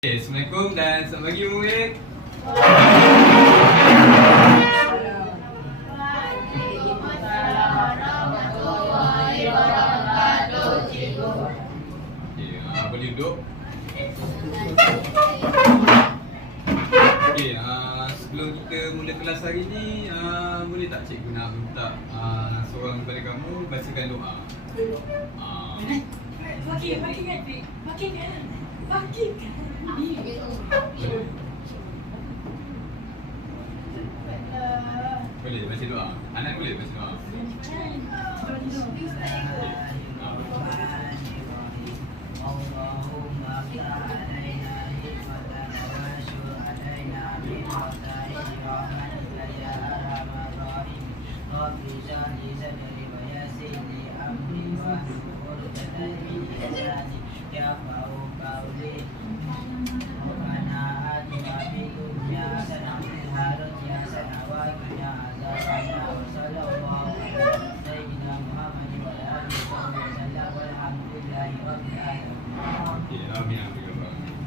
Assalamualaikum dan selamat pagi murid. Boleh duduk. Sebelum kita mula kelas hari ni, boleh tak cikgu nak minta seorang daripada kamu bacakan doa? Boleh baca doa. Anak boleh baca doa.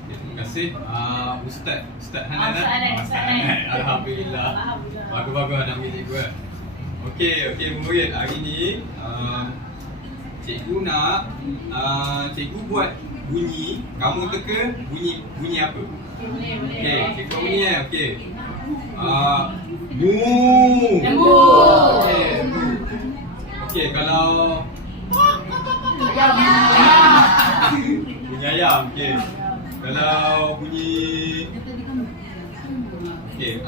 Terima kasih Ustaz Hanan. Alhamdulillah. Bagus-bagus anak cikgu. Okey murid, hari ni cikgu nak cikgu buat bunyi, kamu teka bunyi apa? Okey, cikgu bunyi okey. Mu. Okey, kalau bunyi ayam, okey. Kalau bunyi okey,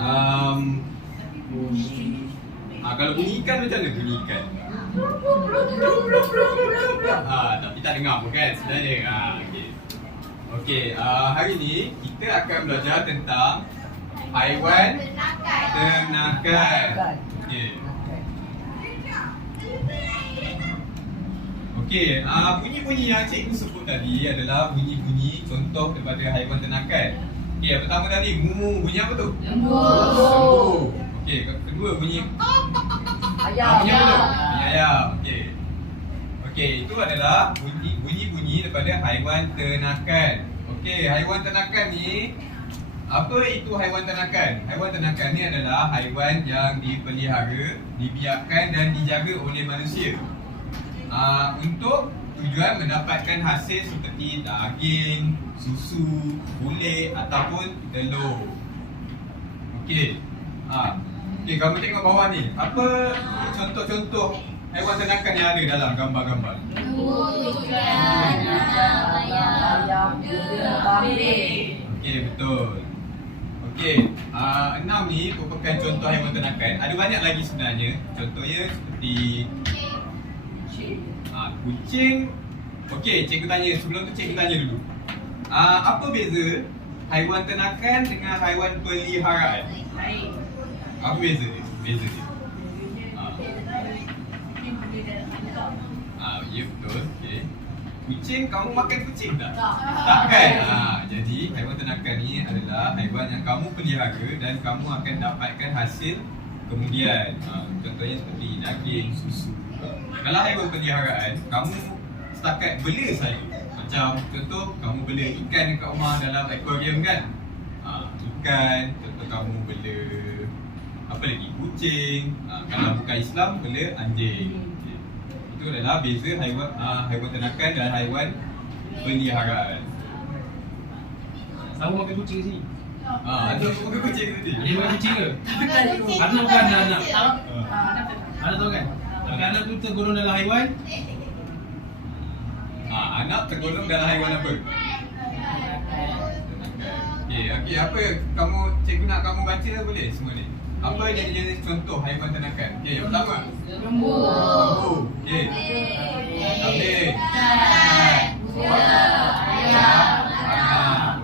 kalau bunyi ikan macam mana bunyi ikan? Tapi tak dengar pun kan sebenarnya. Okey, hari ni kita akan belajar tentang haiwan ternakan. Okey, bunyi-bunyi yang cikgu sebut tadi adalah bunyi-bunyi contoh daripada haiwan ternakan. Okey, yang pertama tadi mu, bunyi apa tu? Lembu. Okey, kedua bunyi ayam. Bunyi apa tu? Bunyi ayam. Okey, itu adalah bunyi-bunyi daripada haiwan ternakan. Okey, haiwan ternakan ni, apa itu haiwan ternakan? Haiwan ternakan ni adalah haiwan yang dipelihara, dibiarkan dan dijaga oleh manusia untuk tujuan mendapatkan hasil seperti daging, susu, kulit ataupun telur. Okey. Okey, kamu tengok bawah ni. Apa contoh-contoh haiwan ternakan yang ada dalam gambar-gambar? Ikan, ayam, babi. Okey, betul. Okey, 6 ni merupakan contoh haiwan ternakan. Ada banyak lagi sebenarnya. Contohnya seperti kucing. Okey, cikgu tanya, sebelum tu cikgu tanya dulu. Apa beza haiwan ternakan dengan haiwan peliharaan? Apa beza dia? Ya betul. Okey. Kucing, kamu makan kucing tak? Tak kan? Jadi haiwan ternakan ni adalah haiwan yang kamu pelihara dan kamu akan dapatkan hasil kemudian. Contohnya seperti daging, susu. Kalau haiwan peliharaan, kamu setakat bela saja. Macam contoh, kamu bela ikan dekat rumah dalam akuarium kan? Ikan, contoh kamu bela apa lagi? Kucing. Kalau bukan Islam, bela anjing. Itu adalah beza haiwan ternakan dan haiwan peliharaan. Sama makan kucing sini. Ada makan kucing tadi. Dia makan kucing ke? Anak bukan anak. Anak tahu kan? Anak tu tergolong dalam haiwan. Anak tergolong dalam haiwan apa? Okey, apa cikgu nak kamu baca boleh semua ni? Apa jenis contoh haiwan ternakan? Okey, yang pertama. Lembu. Okey. Kambing.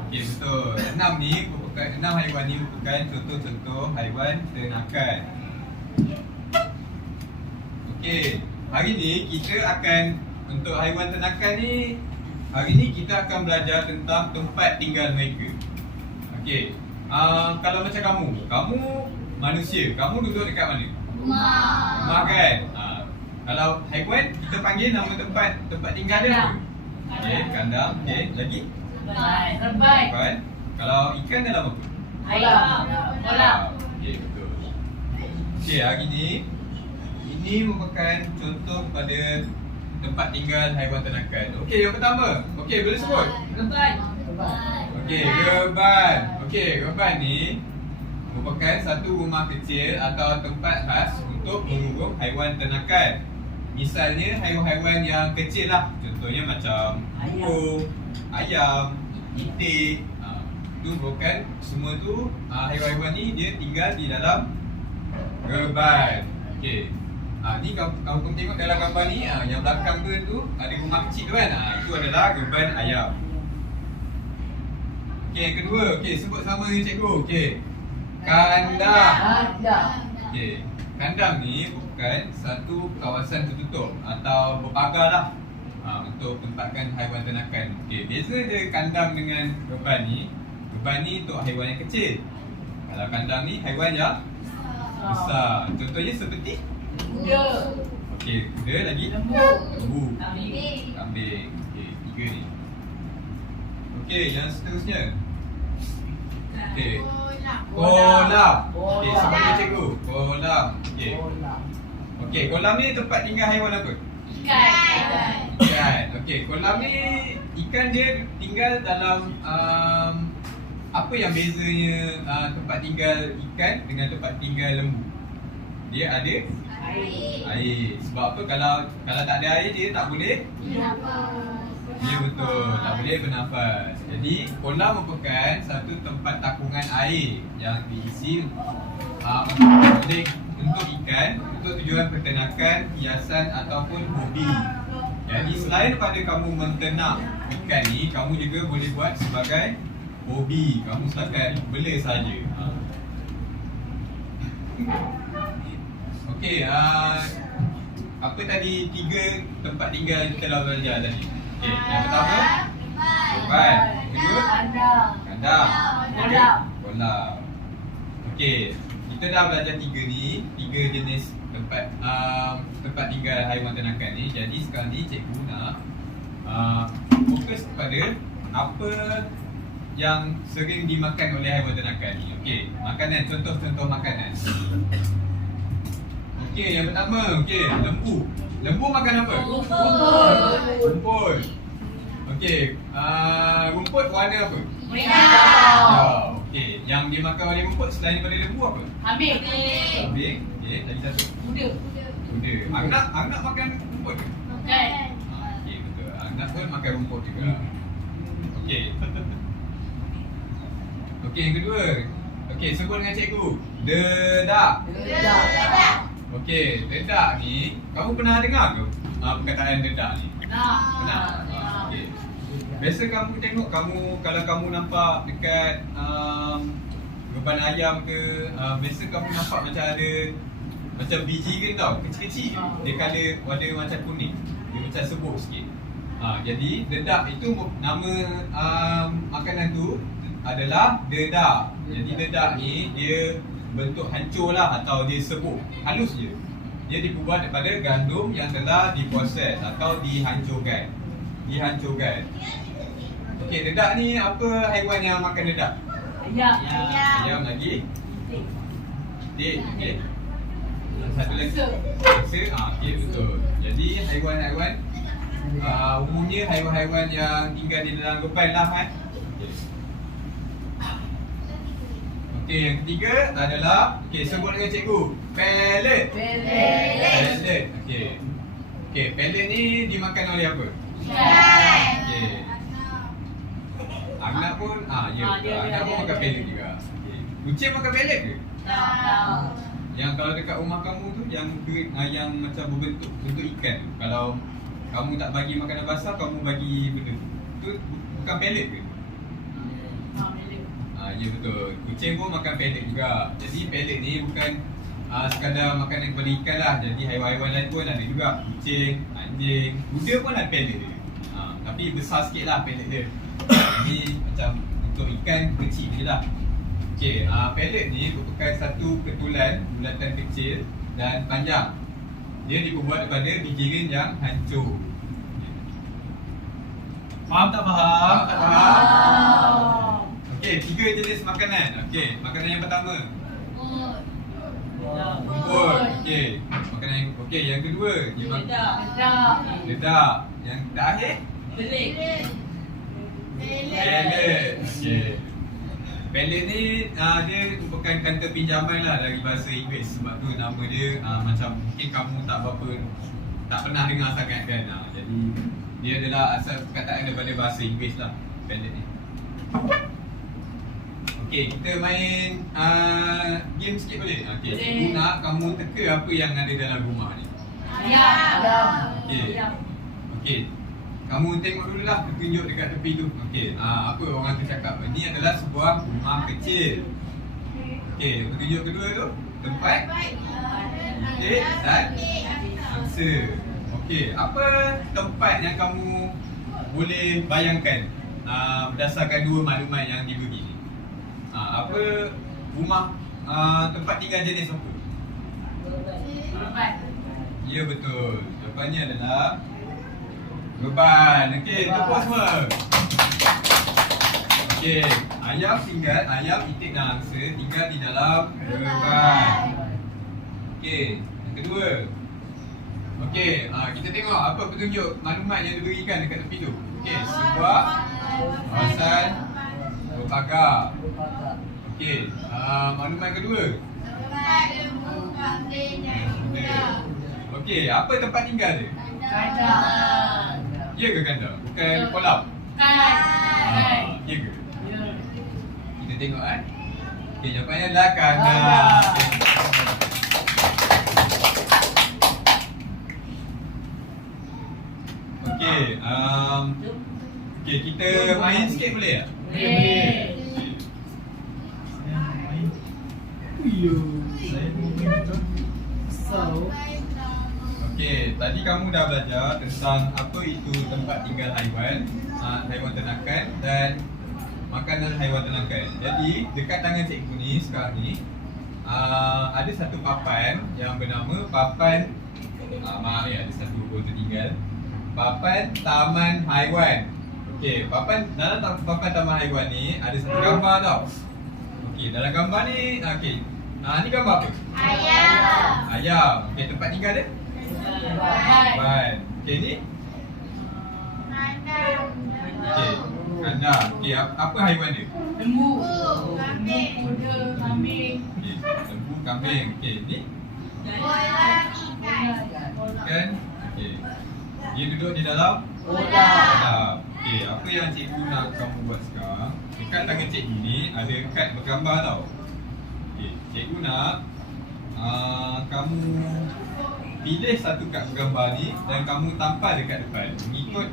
Okey, betul. 6 haiwan ni merupakan contoh-contoh haiwan ternakan. Okey, hari ni kita akan untuk haiwan ternakan ni, hari ni kita akan belajar tentang tempat tinggal mereka. Okey. Kalau macam kamu manusia, kamu duduk dekat mana? Rumah kan? Kalau haiwan, kita panggil nama tempat tinggal dia apa? Okey, kandang. Okey, lagi? Rebai. Kalau ikan dalam apa? Kolam. Okey, betul. Okey, hari ni ini merupakan contoh pada tempat tinggal haiwan ternakan. Okey, yang pertama. Okey, boleh sebut? Geban. Okey, geban. Okey, geban ni merupakan satu rumah kecil atau tempat khas untuk mengurung haiwan ternakan. Misalnya haiwan-haiwan yang kecil lah. Contohnya macam burung, ayam, itik. Itu bukan semua tu haiwan-haiwan ni dia tinggal di dalam geban. Okey. Ni kamu tengok dalam gambar ni, yang belakang tu ada rumah kecil tu kan. Itu adalah geban ayam. Okey, yang kedua, okey sebut sama dengan cikgu. Okey. Kandang. Okey. Kandang ni bukan satu kawasan tertutup atau berpagar lah untuk tempatkan haiwan ternakan. Okey, beza dia kandang dengan geban ni. Geban ni untuk haiwan yang kecil. Kalau kandang ni haiwan yang besar. Contohnya seperti Kuda. okey, kuda lagi. Lembu. Kambing. Okey, tiga ni. Okey, yang seterusnya. Okey. Kolam. Okey, sebut dengan cikgu. Kolam. Okey. Okey, kolam ni tempat tinggal haiwan apa? Ikan. Okey, kolam ni ikan dia tinggal dalam apa yang bezanya tempat tinggal ikan dengan tempat tinggal lembu? Dia ada air. Sebab apa? Kalau tak ada air dia tak boleh. Ya betul, tak boleh bernafas. Jadi kolam merupakan satu tempat takungan air yang diisi untuk ikan, untuk tujuan peternakan, hiasan ataupun hobi. Jadi selain daripada kamu menternak ikan ni, kamu juga boleh buat sebagai hobi. Kamu setakat bela saja. Okey, apa tadi 3 tempat tinggal kita dah belajar tadi? Okey, yang pertama geban. Kedua kandang. Kolam. Okey, kita dah belajar 3 ni, 3 jenis tempat tinggal haiwan ternakan ni. Jadi sekarang ni cikgu nak fokus kepada apa yang sering dimakan oleh haiwan ternakan ni. Okey, makanan, contoh-contoh makanan. Okey, yang pertama, okey, lembu. Lembu makan apa? Rumput. Okey, rumput warna apa? Merah. Okey, yang dimakan oleh rumput selain daripada lembu apa? Kambing. Okey, lagi satu. Kuda. Anak makan rumput ke? Okey, betul. Anak pun makan rumput juga. Okey. Okey, yang kedua. Okey, sebut dengan cikgu. Dedak. Okey, dedak ni kamu pernah dengar ke perkataan dedak ni? Pernah. Okey. Biasa kamu tengok kalau kamu nampak dekat geban ayam ke, biasa kamu nampak macam ada macam biji ke tau, kecil-kecil. Dia colour warna macam kuning. Dia macam sebut sikit. Jadi dedak itu nama makanan tu adalah dedak. Jadi dedak ni dia bentuk hancur lah atau dia sebut halus je. Dia dibuat daripada gandum yang telah diproses atau dihancurkan. Okey, dedak ni apa haiwan yang makan dedak? Ayam lagi. Itik. Okey. Satu lagi. Okey, betul. Jadi haiwan-haiwan umumnya haiwan-haiwan yang tinggal di dalam geban lah kan. Okey, yang ketiga adalah sebut dengan cikgu. Pellet. Okey, pellet ni dimakan oleh apa? Okey. Anak pun anak pun makan pellet juga. Okey. Kucing makan pellet ke? Yang kalau dekat rumah kamu tu yang macam berbentuk ikan tu. Kalau kamu tak bagi makanan basah, kamu bagi benda tu bukan pellet ke? Ya betul. Kucing pun makan pellet juga. Jadi pellet ni bukan sekadar makanan kepada ikan lah. Jadi haiwan-haiwan lain pun ada juga. Kucing, anjing, kuda pun ada pellet dia. Tapi besar sikit lah pellet dia. Ini macam untuk ikan kecil je lah. Okey, pellet ni merupakan satu ketulan bulatan kecil dan panjang. Dia dibuat daripada bijiran yang hancur. Faham tak faham? Okey, 3 jenis makanan. Okey, makanan yang pertama. Rumput. Okey. Makanan yang yang kedua. Ledak. Yang terakhir. Pellet. Okey. Pellet ni dia merupakan kata pinjaman lah dari bahasa Inggeris. Sebab tu nama dia macam mungkin kamu tak pernah dengar sangat kan. Jadi dia adalah asal perkataan daripada bahasa Inggeris lah, pellet ni. Okey, kita main game sikit boleh? Okey, cikgu nak kamu teka apa yang ada dalam rumah ni. Okey. Kamu tengok dulu lah, tunjuk dekat tepi tu. Okey, apa orang tu cakap? Ini adalah sebuah rumah kecil. Okey, petunjuk kedua tu tempat titik dan angsa. Okey, apa tempat yang kamu boleh bayangkan berdasarkan dua maklumat yang diberi ni? Apa rumah tempat tinggal jenis apa? Ya, betul. Jawapannya adalah beban. Okey, tepuk semua. Okey, ayam itik dan angsa tinggal di dalam beban. Okey, yang kedua. Okey, kita tengok apa petunjuk maklumat yang diberikan dekat tepi tu. Okey, sebuah kawasan berpagar. Okey, maklumat kedua. Okey, apa tempat tinggal dia? Ya ke kandang? Bukan kolam? Ya ke? Kita tengok Okey, jawapannya adalah kandang. Okey, kita main sikit boleh tak? Okey, tadi kamu dah belajar tentang apa itu tempat tinggal haiwan, haiwan ternakan dan makanan haiwan ternakan. Jadi, dekat tangan cikgu ni sekarang ni ada satu papan yang bernama papan ada satu huruf tertinggal. Papan Taman Haiwan. Okey, dalam papan Taman Haiwan ni ada satu gambar tau. Okey, dalam gambar ni ni gambar apa? Ayam. Okey, tempat tinggal dia? Bahan. Okey, ni? Okey, kandang. Okey, apa haiwan dia? Lembu, kambing. Okey, lembu, kambing. Okey, ni? Kan? Okey. Dia duduk di dalam kolam. Okey, apa yang cikgu nak kamu buat sekarang? Dekat tangan cikgu ni ada kad bergambar tau. Okey, cikgu nak kamu pilih satu kad bergambar ni dan kamu tampal dekat depan mengikut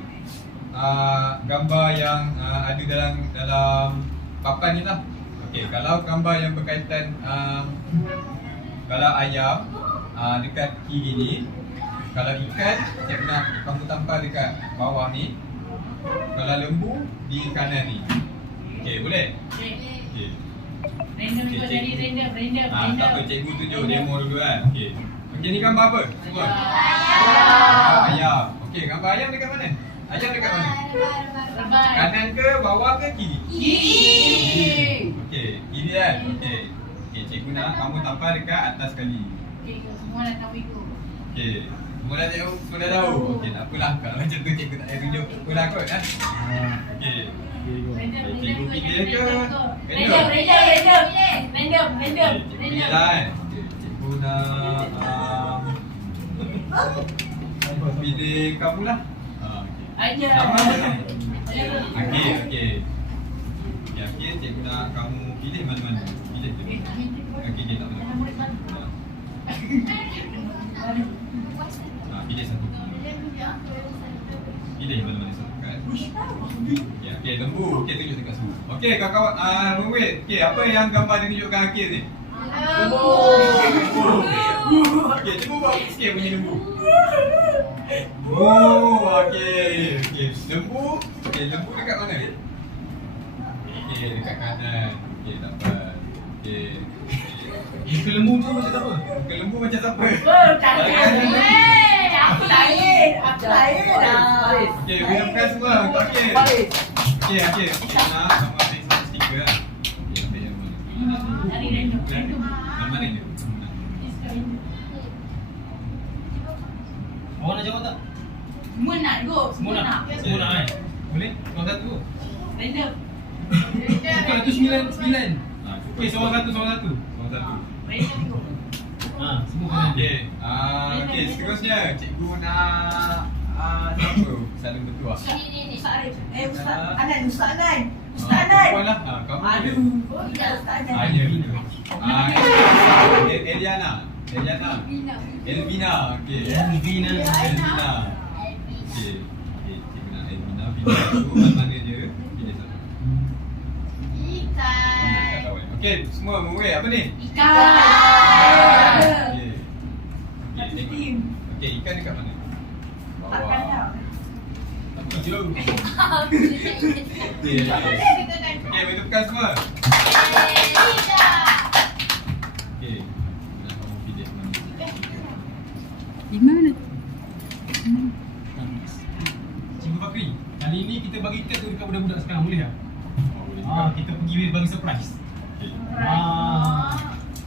gambar yang ada dalam papan ni lah. Okey, kalau gambar yang berkaitan kalau ayam dekat kiri ni, kalau ikan cikgu nak kamu tampal dekat bawah ni, kalau lembu di kanan ni. Okey, boleh? Okey. Random. Tak apa, cikgu tunjuk demo dulu kan. Okey. Okey, ni gambar apa? Semua. Ayam. Okey, gambar ayam dekat mana? Ayam dekat mana? Kanan ke, bawah ke, kiri? Kiri. Okey, kiri kan? Okey. Okey, cikgu nak kamu tampal dekat atas sekali. Semua dah tahu ikut. Okey. Semua dah tahu? Okey, tak apalah. Kalau macam tu cikgu tak payah tunjuk. Apalah kot kan? Okey. Cikgu pilih ke? Random. Cikgu pilih lah kan? Cikgu nak pilih kamu lah. Aja. Nama mana? Okey. Okey, cikgu nak kamu pilih mana-mana. Pilih je. Okey, tak apa. Pilih satu. Pilih mana-mana satu kan. Okey, lembu. Okey, tunjuk dekat semua. Okey, kawan-kawan, wait. Okey, apa yang gambar dia tunjukkan akhir ni? Lembu. Okey, cuba buat sikit bunyi lembu. Okey. Lembu. Okey, lembu dekat mana dia? Okey, dekat kanan. Okey, tak apa. Okey. Muka lembu tu macam apa? Muka lembu macam siapa? Aku lain dah. Okey, gunakan semua. Okey. Okey. Kita nak sama ambil satu stiker. Dari random. Random. Mana dia? Awak nak jawab tak? Semua nak go. Semua nak? Semua nak kan? Boleh? Soalan satu. Random. Bukan tu 9. Okey, soalan satu. Soalan satu. Random go. Semua kena. Okey. Okey, seterusnya cikgu nak siapa? Saling bertuah. Ustaz Arif. Ustaz Anan, Ustaz Anan. Ustaz Anan. Kau lah. Kamu ada. Aduh, tidak Ustaz Anan. Ya, betul. Eliana. Elvina. Okey. Elvina. Elvina. Okey. Cikgu nak Elvina. Elvina tu mana dia? Pilih satu. Okey, semua murid apa ni? Ikan. Okey. Okey, tengok. Okey, ikan dekat mana? Akan dah. Tapi jauh. Okey, bentukkan semua. Okey. Nak kamu pilih mana? Di mana? Cikgu Fakri, kali ni kita bagi kad tu dekat budak-budak sekarang, boleh tak? Boleh juga. Kita pergi bagi surprise. Okey.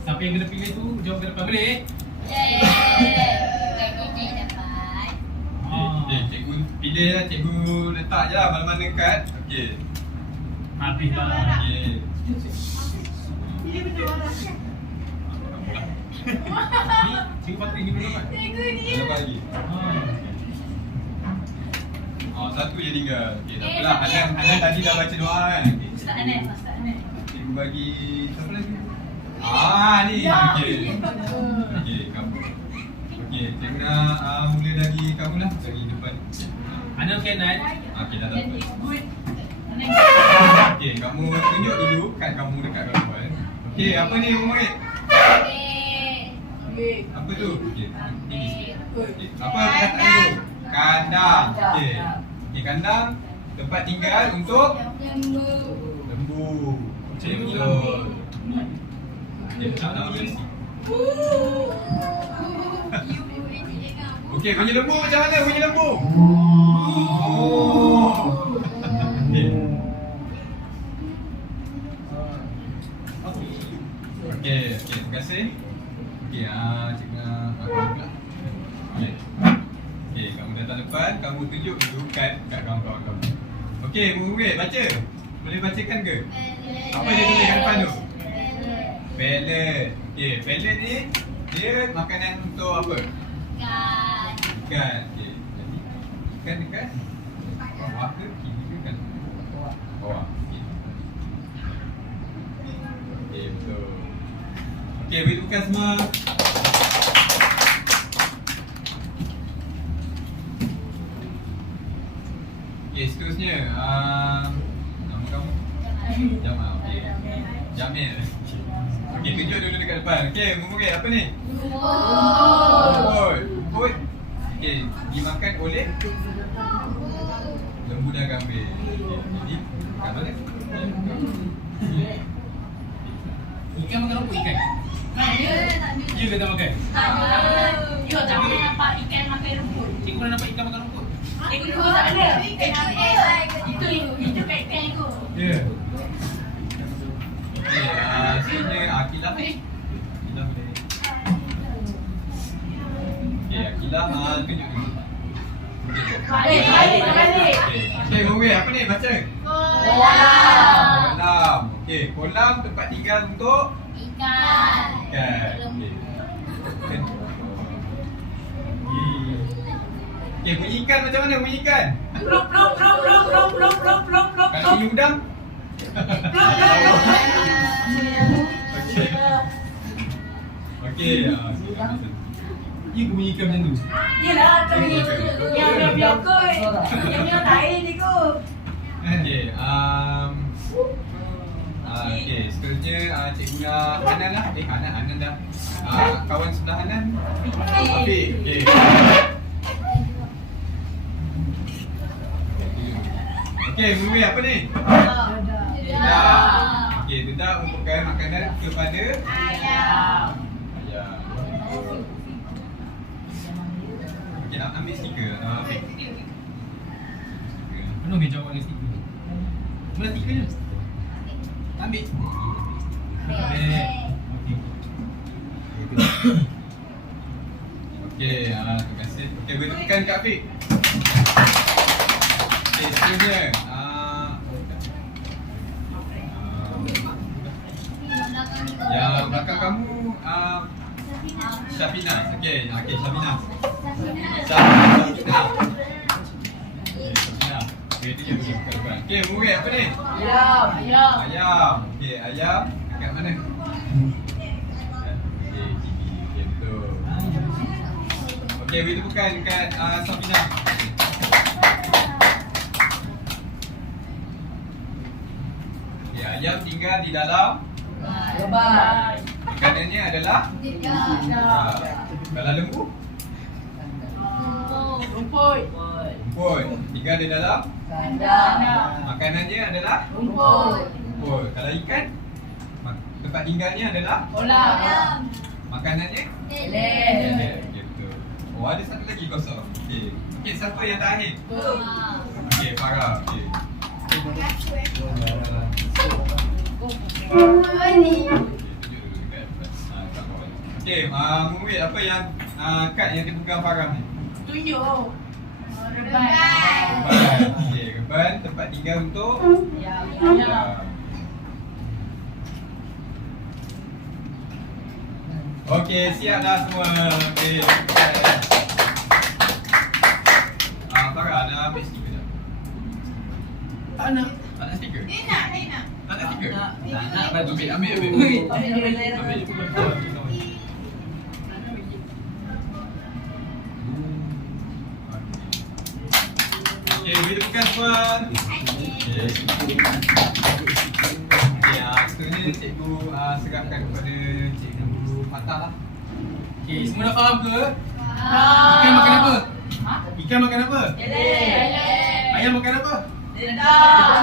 Siapa yang kena pilih tu jawab ke depan, boleh? Okey, cikgu pilih lah, cikgu letak je lah mana-mana kad. Okey. Habis lah. Okey. Ini betul orang. Ni Cikgu Fakri ni belum dapat. Lepas lagi. Satu je tinggal. Okey, tak apalah. Hanan tadi dah baca doa kan? Okey. Ustaz Anas. Cikgu bagi siapa lagi? Ni. Okey. Okey, kamu. Okey, cikgu nak mula dari kamu lah. Dari depan. Ana okey Nan. Okey, dah dapat. Good. Okey, kamu tunjuk dulu kad kamu dekat gambar. Okey, apa ni murid? Apa tu? Okey, tinggi sikit. Okey, apa perkataan tu? Kandang. Okey. Okey, kandang tempat tinggal untuk lembu. Okey, betul. Okey, macam mana mesti? Okey, bunyi lembu macam mana bunyi lembu? Okey. Okey, terima kasih. Okey, cikgu aku pula. Okey. Okey, kamu datang depan, kamu tunjuk dulu kad kat kawan-kawan kamu. Okey, murid baca. Boleh bacakan ke? Apa dia tulis kat depan tu? Pellet. Okey, pellet ni dia makanan untuk apa? Ikan. Okey. Jadi ikan dekat bawah ke kiri ke kan? Bawah. Okey. Okey, betul. Okey, beri tepukan semua. Okey, seterusnya nama kamu? Jamal. Okey. Jamil. Okey, tunjuk dulu dekat depan. Okey, murid apa ni? Rumput. Okey, dimakan oleh lembu dan kambing. Okey, jadi kat mana? Ikan makan rumput ikan. Ya ke tak makan? You jangan nampak ikan makan rumput. Cikgu dah nampak ikan makan rumput. Cikgu tak ada. Itu ikan tu. Ya. Okey, seterusnya Akilah. Akilah boleh. Okey, Akilah tunjuk dulu. Balik. Okey, murid apa ni? Baca. Kolam. Okey, kolam tempat tinggal untuk ikan. Okey. Okey, bunyi ikan macam mana bunyi ikan? Plop plop plop plop plop plop plop plop plop. Kalau bunyi udang? Okey. Okey. Ya ke bunyi ikan macam tu? Yelah, tapi yang biokoi. Yang lain ni kot. Okey. Okey, seterusnya cikgu nak Hanan lah. Hanan dah. Kawan sebelah Hanan. Afiq. Okey. Okey, murid apa ni? Dedak. Okey, dedak merupakan makanan kepada ayam. Okey, nak ambil stiker. Mana dia jawab dengan stiker? Mana stiker je? Ambil. Bebek. Okey. Okey, terima kasih. Okey, boleh tekan Kak Fik. Okey, seterusnya. Yang belakang kamu Syafina. Okey, Syafina. Syafina. Okey, dia pergi ke depan. Okey, murid apa ni? Ayam. Ayam. Okey, ayam dekat mana? Okey, okey, betul. Okey, boleh tepukan dekat Syafina. Okey, ayam tinggal di dalam Lebar. makanannya adalah kalau lembu, Rumput. rumput. Tinggal di dalam Kandang. makanannya adalah Rumput. rumput. Kalau ikan, tempat tinggalnya adalah Kolam. makanannya Leleh. leleh. Okey, betul. Oh, ada satu lagi kosong. Okey. Okey, siapa yang terakhir? Okey, Farah. Okey. Okey, murid apa yang kad yang dipegang Farah ni? Tunjuk. Reban. Okey, reban tempat tinggal untuk ayam. Okey, siap dah semua. Okey. Farah nak ambil stiker tak? Tak nak. Tak nak stiker? Dia nak. Tak nak stiker? Nak. Nak bantu ambil. Okey, boleh tepukan semua. Okey. Okey, seterusnya cikgu serahkan kepada cikgu Fatah lah. Okey, semua dah faham ke? Ikan makan apa? Ikan makan apa? Leleh. Ayam makan apa? Lidah.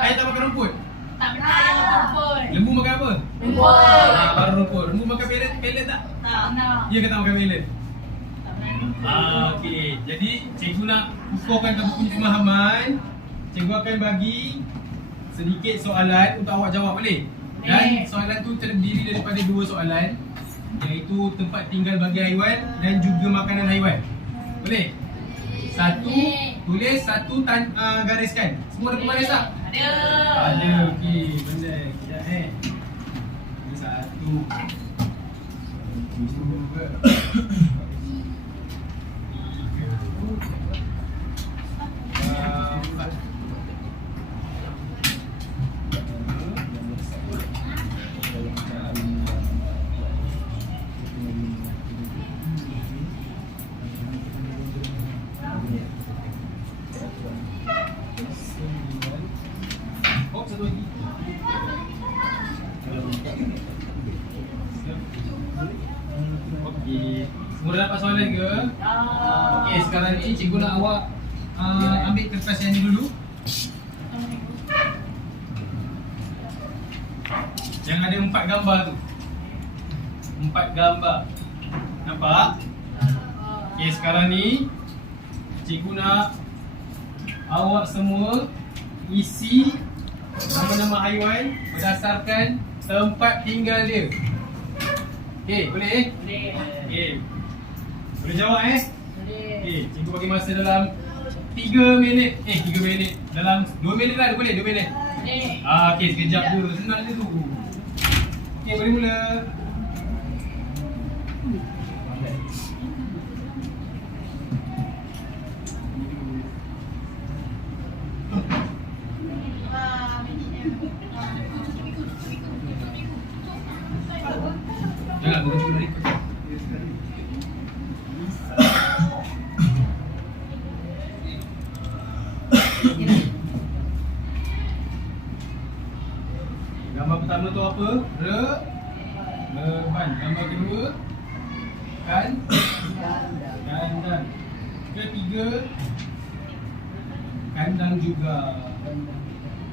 Ayam tak makan rumput. Tak benar yang rumput. Lembu makan apa? Rumput. Baru rumput. Lembu makan pelet tak? Tak benar. Ya ke tak makan pelet? Tak benar rumput. Okey, jadi cikgu nak ukurkan kamu punya pemahaman. Cikgu akan bagi sedikit soalan untuk awak jawab, boleh? Dan soalan tu terdiri daripada dua soalan, iaitu tempat tinggal bagi haiwan dan juga makanan haiwan. Boleh? Satu tulis, satu gariskan. Semua ada pemaris tak? Ada. Ada. Okey, benar. Sekejap Ini satu. Dua. Empat. Oh, satu lagi. Okey. Semua dah dapat soalan ke? Okey, sekarang ni cikgu nak awak ambil kertas yang ni dulu. Yang ada 4 gambar tu. 4 gambar. Nampak? Okey, sekarang ni cikgu nak awak semua isi nama-nama haiwan berdasarkan tempat tinggal dia. Okey, boleh? Boleh. Okey. Boleh jawab Boleh. Okey, cikgu bagi masa dalam 3 minit. 3 minit. Dalam 2 minit lah, boleh 2 minit. Boleh. Okey, sekejap je. Senang je tu. Okey, boleh mula. Jangan, boleh cikgu dari gambar pertama tu apa? Reban. Gambar kedua kandang. Ketiga kandang juga.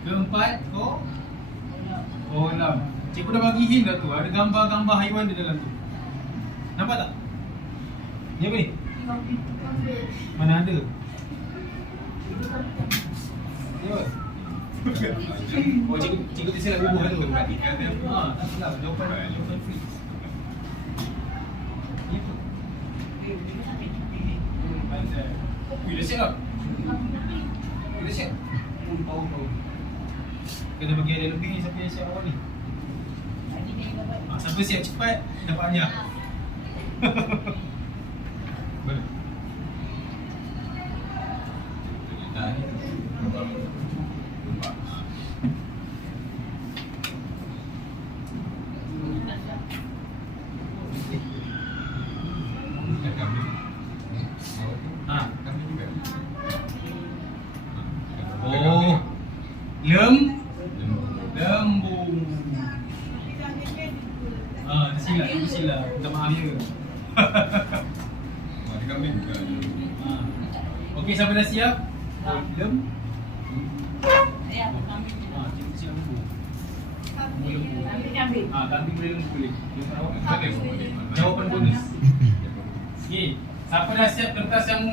Keempat kolam. Cikgu dah bagi hint dah tu. Ada gambar-gambar haiwan di dalam tu. Nampak tak? Ni apa ni? Mana ada? Ni apa? Oh, cikgu tu silap bubuh tu. Perhatikan dia. Tak salah. Jawapan free. Itu. Pandai. Ui, dah siap tak? Dah siap? Tahu. Kena bagi ada lebih ni siapa yang siap awal ni. Siapa siap cepat dapat hadiah. Boleh. Dah ni. Oh, lembu. Tersilap. Minta maaf ya. Ada kambing juga. Okey, siapa dah siap? Lem. Ya, kami. Cikgu siap lembu. Lembu. Kambing. Kambing boleh lembu boleh. Boleh. Jawapan bonus. Okey, siapa dah siap kertas yang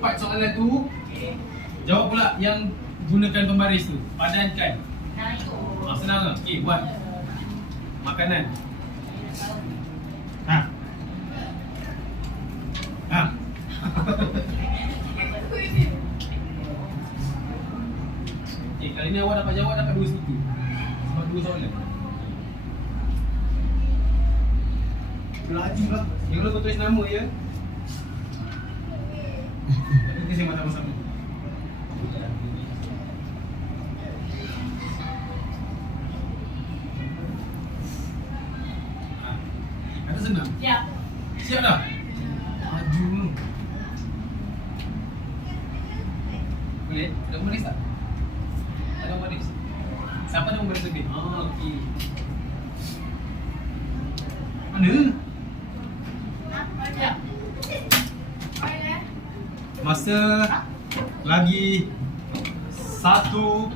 4 soalan tu? Jawab pula yang gunakan pembaris tu. Padankan. Senang tak? Okey, buat makanan. Okey, kali ni awak dapat jawab dapat 2 stiker. Sebab 2 soalan. Laju lah. Yang dulu kau tulis nama ya. Nanti saya matang sama. Kata senang. Siap. Siap dah? Maju dulu. Boleh? Ada pembaris tak? Ada pembaris? Siapa ada pembaris lebih? Okey. Mana? Siap. Masa lagi 1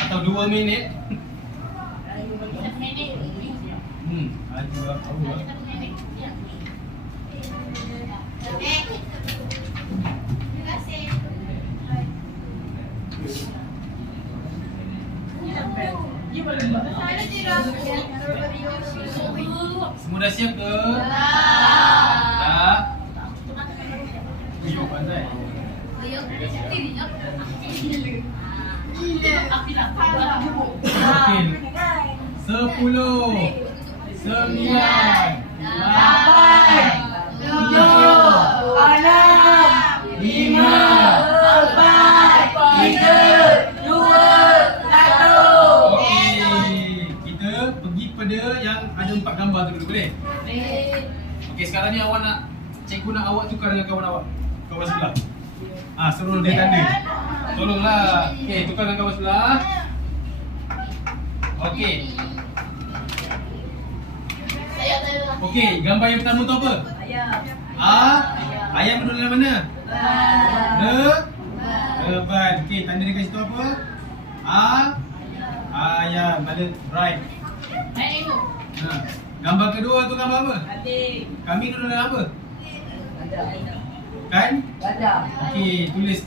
atau 2 minit. 1 minit. Laju lah. Tahu lah. 1 minit. Siap. Semua dah siap ke? Dah. Uyuh pandai. Okey. 10, 9, 8, 7, 6, 5, 4, 3, 2, 1. Okey, kita pergi pada yang ada 4 gambar tu dulu, boleh? Okey, sekarang ni awak nak cikgu nak awak tukar dengan kawan awak. Kawan sebelah. Suruh dia tanda. Tolonglah. Okey, tukar dengan kawan sebelah. Okey. Okey, gambar yang pertama tu apa? Ayam duduk dalam mana? Leban. Okey, tanda dekat situ apa? Ayam. Ada right. Gambar kedua tu gambar apa? Kambing duduk dalam apa? Kan? Okey, tulis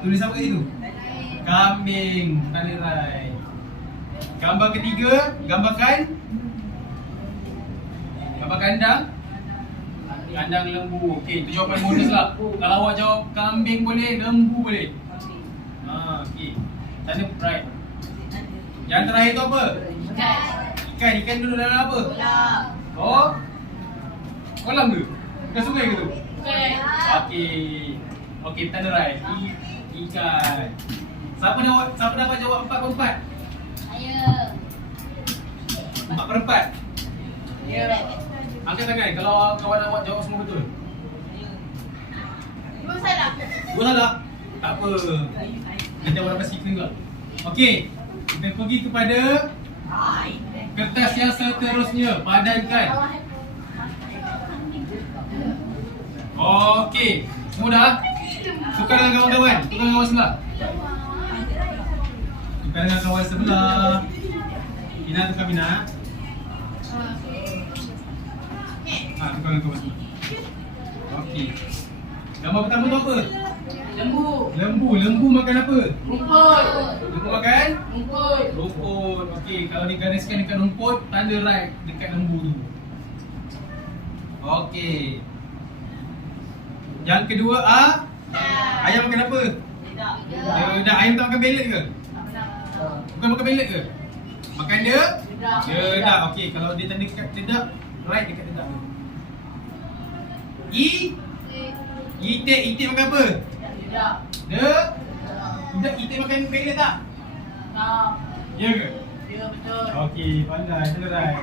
tulis apa kat situ? Kambing. Tanda right. Gambar ketiga, gambar kandang. Kandang lembu. Okey, tu jawapan bonus lah. Kalau awak jawab kambing boleh, lembu boleh. Okey. Tanda right. Yang terakhir tu apa? Ikan duduk dalam apa? Oh? Kolam ke? Bukan sungai ke tu? Okey, tanda right. Ikan. Siapa dapat jawab 4/4? 4/4? Angkat tangan kalau kawan awak jawab semua betul. Dua salah? Tak apa. Nanti awak dapat stiker juga. Okey, kita pergi kepada kertas yang seterusnya. Padankan. Okey, semua dah? Tukar dengan kawan-kawan. Tukar dengan kawan sebelah. Tukar dengan kawan sebelah. Bina tukar Bina. Tukar dengan kawan sebelah. Okey. Gambar pertama tu apa? Lembu. Lembu makan apa? Rumput. Lembu makan? Rumput. Rumput. Okey, kalau digariskan dekat rumput, tanda right dekat lembu tu. Okey. Yang kedua ayam makan apa? Dedak. Ayam tak makan belet ke? Bukan makan belet ke? Makan dedak. Okey, kalau dia tanda dekat dedak, right dekat dedak. Itik makan apa? Itik makan belet tak? Ya ke? Ya, betul. Okey, pandai, betul right.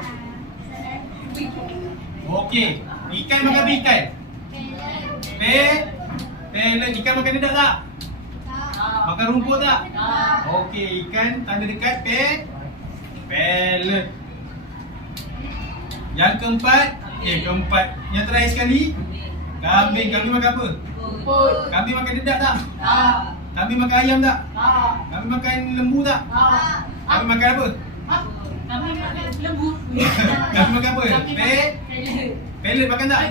Okey, ikan makan apa ikan? Pelet. Ikan makan dedak tak? Makan rumput tak? Okey, ikan tanda dekat pelet. Yang keempat, yang terakhir sekali, kambing. Kambing makan apa? Rumput. Kambing makan dedak tak? Kambing makan ayam tak? Kambing makan lembu tak? Kambing makan apa? Kami makan lembu. Kambing makan apa? Pelet. Pelet makan tak?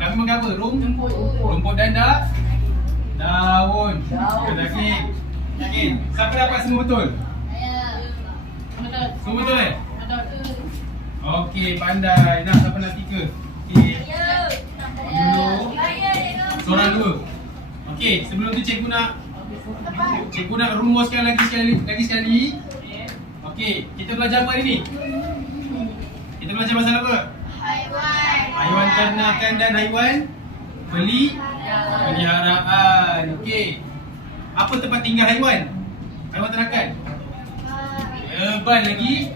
Kambing makan apa? Rumput. Rumput dan daun. Okey. Yakin? Siapa dapat semua betul? Betul. Semua betul Betul. Okey, pandai. Nak siapa nak tiga? Okey. Dulu. Seorang dua. Okey, sebelum tu cikgu nak rumuskan lagi sekali. Okey, kita belajar apa hari ni? Kita belajar pasal apa? Haiwan ternakan dan haiwan peliharaan. Okey. Apa tempat tinggal haiwan? Haiwan ternakan. Ban lagi.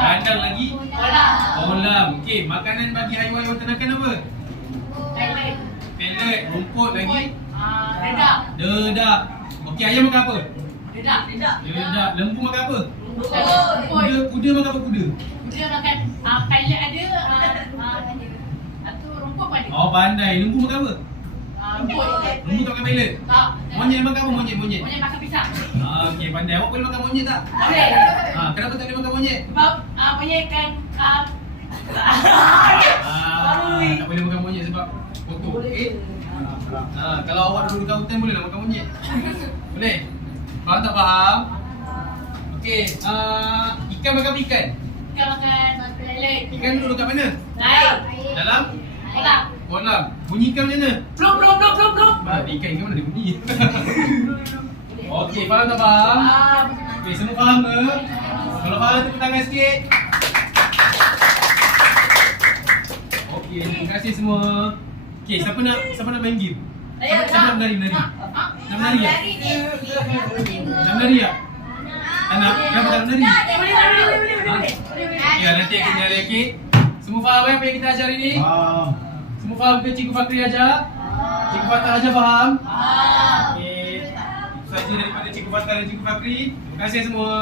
Kandang lagi. Kolam. Okey, makanan bagi haiwan ternakan apa? Pelet, rumput lagi. Dedak. Okey, ayam makan apa? Dedak. Dedak. Lembu makan apa? Rumput. Kuda makan apa kuda? Dia makan pelet ada. Atau rumput ada. Oh, pandai. Lembu makan apa? Rumput. Lembu tak makan pelet. Tak. Monyet makan apa? Monyet. Monyet makan pisang. Okey, pandai. Awak boleh makan monyet tak? Boleh. Kenapa tak boleh makan monyet? Sebab monyet kan Tak boleh makan monyet sebab kotor. Okey. Kalau awak duduk dekat hutan boleh nak makan monyet. Boleh? Faham tak faham? Okey, ikan makan apa ikan? Ikan makan pelet. Ikan duduk dekat mana? Naik. Dalam Kolam. kolam. Bunyi ikan macam mana? Plum. Ikan mana dia bunyi? Okey, faham tak faham? Okey, semua faham ke? Kalau faham tepuk tangan sikit. Okey, terima kasih semua. Okey, siapa nak main game? Siapa nak menari? Nak menari tak? Nak menari tak? Tak nak? Kenapa tak nak menari? Boleh. Ya, nanti akan menari, okey? Semua faham apa yang kita ajar hari ni? Semua faham ke Cikgu Fakri ajar? Cikgu Fatah ajar faham? Okey. Itu saja daripada Cikgu Fatah dan Cikgu Fakri. Terima kasih semua.